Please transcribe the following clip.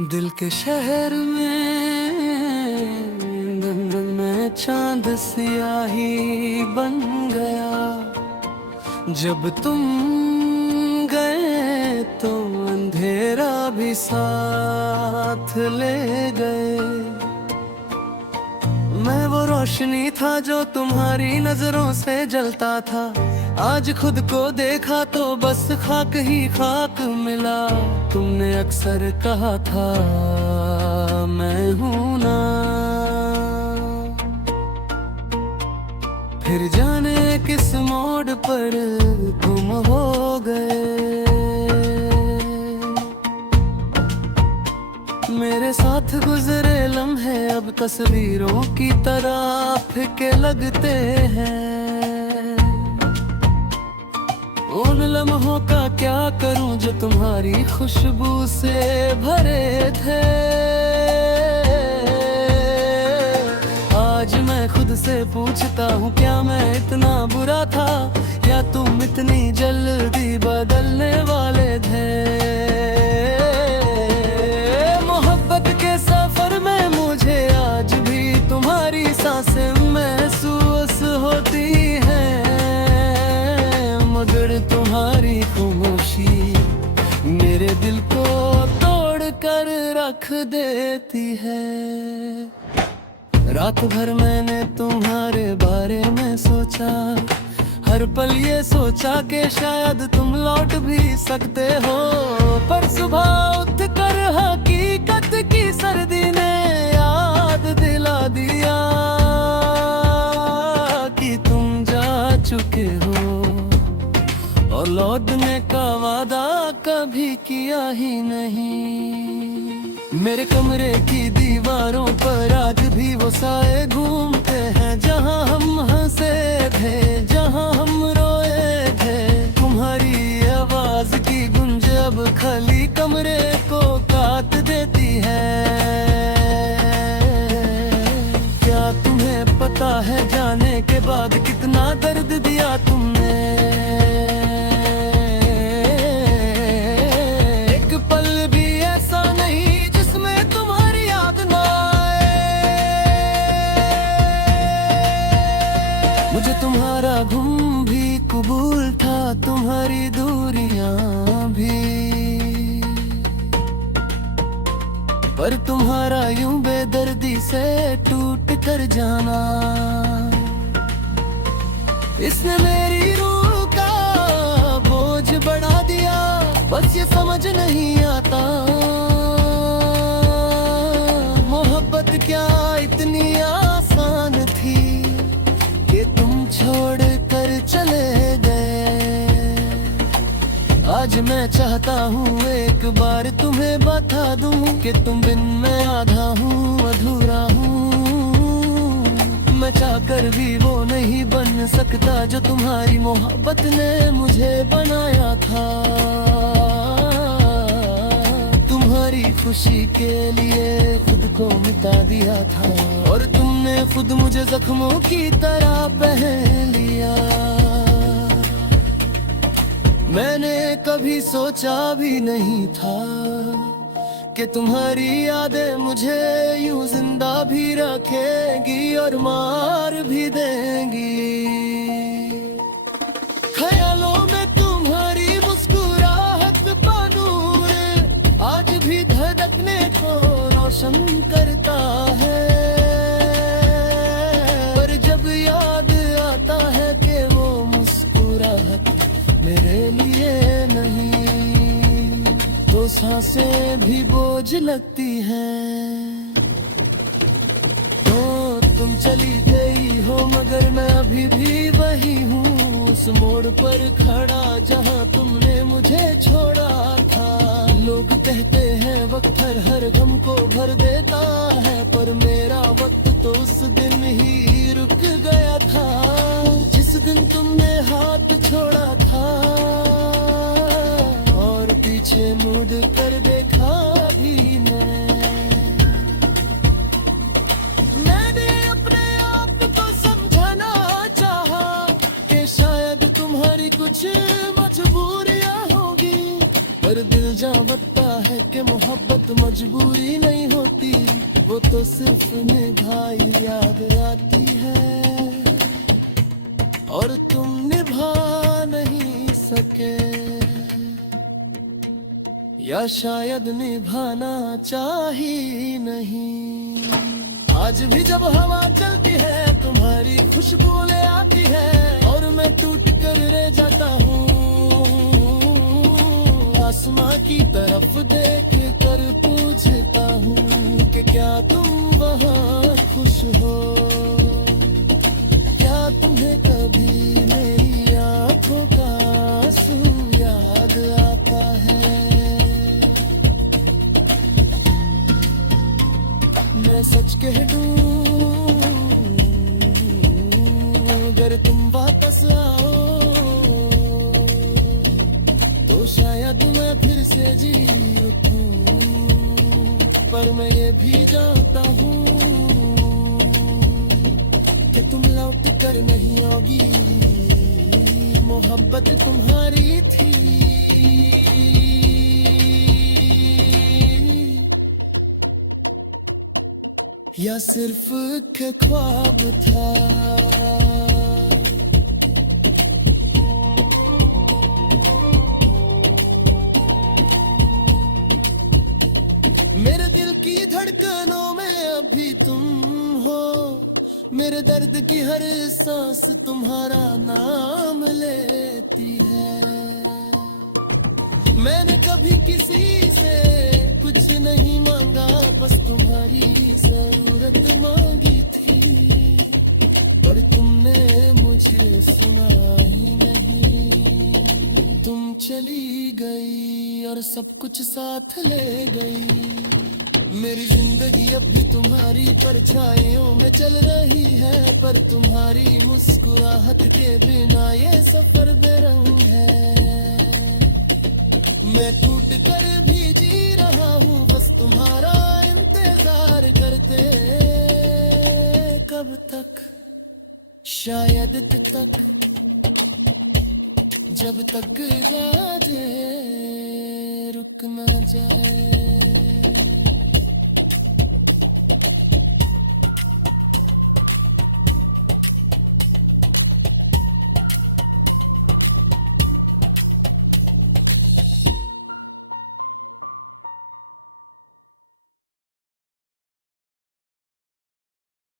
दिल के शहर में दिन दिन में चांद सियाही बन गया। जब तुम गए तो अंधेरा भी साथ ले गए। मैं वो रोशनी था जो तुम्हारी नजरों से जलता था। आज खुद को देखा तो बस खाक ही खाक मिला। तुमने अक्सर कहा था मैं हूं ना, फिर जाने किस मोड़ पर गुम हो गए। मेरे साथ गुजरे लम्हे अब तस्वीरों की तरह फीके लगते हैं। उन लम्हों का क्या करूं जो तुम्हारी खुशबू से भरे थे। आज मैं खुद से पूछता हूँ क्या मैं इतना बुरा था, या तुम इतनी जल्दी बदलने वाले थे। मोहब्बत के सफर में मुझे आज भी तुम्हारी सांसें महसूस होती हैं, मगर तुम्हारी खामोशी मेरे दिल को तोड़ कर रख देती है। रात भर मैंने तुम्हारे बारे में सोचा, हर पल ये सोचा कि शायद तुम लौट भी सकते हो। पर सुबह उठ कर हकीकत की सर्दी ने याद दिला दिया कि तुम जा चुके हो, और लौटने का वादा कभी किया ही नहीं। मेरे कमरे की दीवारों पर आज भी वो साए घूमते हैं, जहां हम हंसे थे, जहां हम रोए थे। तुम्हारी आवाज की गूंज अब खाली कमरे को काट देती है। क्या तुम्हें पता है जाने के बाद कितना दर्द दिया तुमने। एक पल भी ऐसा नहीं जिसमें तुम्हारी याद ना आए। मुझे तुम्हारा गुम भी कबूल था, तुम्हारी दूरियां भी, पर तुम्हारा यूं बेदर्दी से टूट कर जाना, इसने मेरी रूह का बोझ बढ़ा दिया। बस ये समझ नहीं आता मोहब्बत क्या इतनी आसान थी कि तुम छोड़ कर चले गए। आज मैं चाहता हूँ एक बार तुम्हें बता दूं कि तुम बिन मैं आधा हूँ, अधूरा हूँ। मैं चाहकर भी वो नहीं बन सकता जो तुम्हारी मोहब्बत ने मुझे बनाया था। तुम्हारी खुशी के लिए खुद को मिटा दिया था, और तुमने खुद मुझे जख्मों की तरह पहन लिया। मैंने कभी सोचा भी नहीं था कि तुम्हारी यादें मुझे यूं जिंदा भी रखेगी और मार भी देंगी। ख्यालों में तुम्हारी मुस्कुराहट का नूर आज भी धड़कने को रोशन करता है, पर जब याद आता है कि वो मुस्कुराहट मेरे लिए नहीं, तो सांसें भी बोझ लगती हैं। तो तुम चली गई हो मगर मैं अभी भी वही हूँ, उस मोड़ पर खड़ा जहाँ तुमने मुझे छोड़ा था। लोग कहते हैं वक्त हर गम को भर देता है, पर मेरा वक्त तो उस दिन ही रुक गया था जिस दिन तुमने हाथ छोड़ा था, और पीछे मुड़ कर देखा भी मैंने अपने आप को समझाना चाहा कि शायद तुम्हारी कुछ मजबूरियां होगी, पर दिल जानता है कि मोहब्बत मजबूरी नहीं होती, वो तो सिर्फ निभाई याद आती है और तुम निभा नहीं सके, या शायद निभाना चाहिए नहीं। आज भी जब हवा चलती है तुम्हारी खुशबू ले आती है और मैं टूट कर रह जाता हूँ, आसमां की तरफ देख कर पूछता हूँ कि क्या तुम वहाँ खुश हो, क्या तुम्हें कभी मेरी आंखों का आंसू याद आता है। मैं सच कह दूं अगर तुम वापस आओ तो शायद मैं फिर से जी उठूं, पर मैं ये भी जानता हूँ कि तुम लौट कर नहीं आओगी, मोहब्बत तुम्हारी थी या सिर्फ एक ख्वाब था। मेरे दिल की धड़कनों में अभी तुम हो, मेरे दर्द की हर सांस तुम्हारा नाम लेती है। मैंने कभी किसी से कुछ नहीं मांगा, बस तुम्हारी जरूरत मांगी थी, पर तुमने मुझे सुना ही नहीं। तुम चली गई और सब कुछ साथ ले गई। मेरी जिंदगी अब भी तुम्हारी परछाइयों में चल रही है, पर तुम्हारी मुस्कुराहट के बिना ये सफर बेरंग है। मैं टूट कर भी जी रहा हूँ, बस तुम्हारा इंतजार करते। कब तक? शायद तक, जब तक राजे रुक ना जाए।